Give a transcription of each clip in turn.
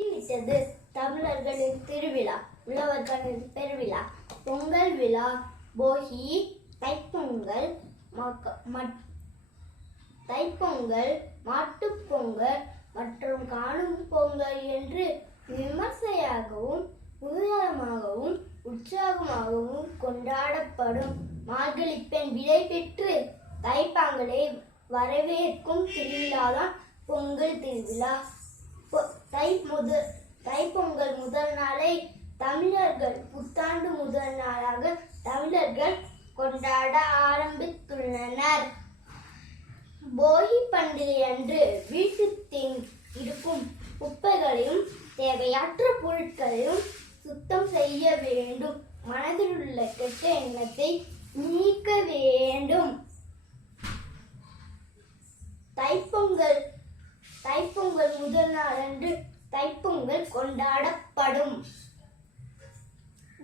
விட்டது தமிழர்களின் திருவிழா, உழவர்களின் பெருவிழா. பொங்கல் விழா, போகி, தைப்பொங்கல், தைப்பொங்கல், மாட்டுப்பொங்கல் மற்றும் காணும் பொங்கல் என்று விமர்சையாகவும் உயரமாகவும் உற்சாகமாகவும் கொண்டாடப்படும் மார்கழி பெண் விடை பெற்று தைப்பாங்களை வரவேற்கும் திருவிழாதான் பொங்கல் திருவிழா. தைப்பொங்கல் முதல் நாளை தமிழர்கள் புத்தாண்டு முதல் நாளாக தமிழர்கள் கொண்டாட ஆரம்பித்துள்ளனர். போகி பண்டிகை அன்று வீட்டில் இருக்கும் குப்பைகளையும் தேவையற்ற பொருட்களையும் சுத்தம் செய்ய வேண்டும். மனதில் உள்ள கெட்ட எண்ணத்தை நீக்க வேண்டும். தைப்பொங்கல் முதல் நாள் அன்று தைப்பொங்கல் கொண்டாடப்படும்.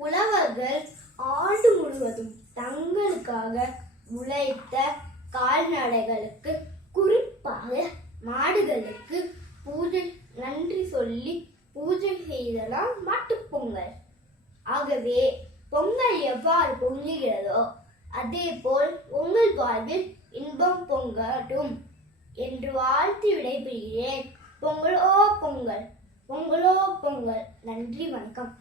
உழவர்கள் ஆண்டு முழுவதும் தங்களுக்காக உழைத்த கால்நடைகளுக்கு, குறிப்பாக மாடுகளுக்கு நன்றி சொல்லி பூஜை செய்தலாம் மாட்டுப்பொங்கல். ஆகவே பொங்கல் எவ்வாறு பொங்குகிறதோ அதே போல் உங்கள் வாழ்வில் இன்பம் பொங்கட்டும் என்று வாழ்த்தி விடைபெறுகிறேன். பொங்கலோ பொங்கல், பொங்கலோ பொங்கல். நன்றி, வணக்கம்.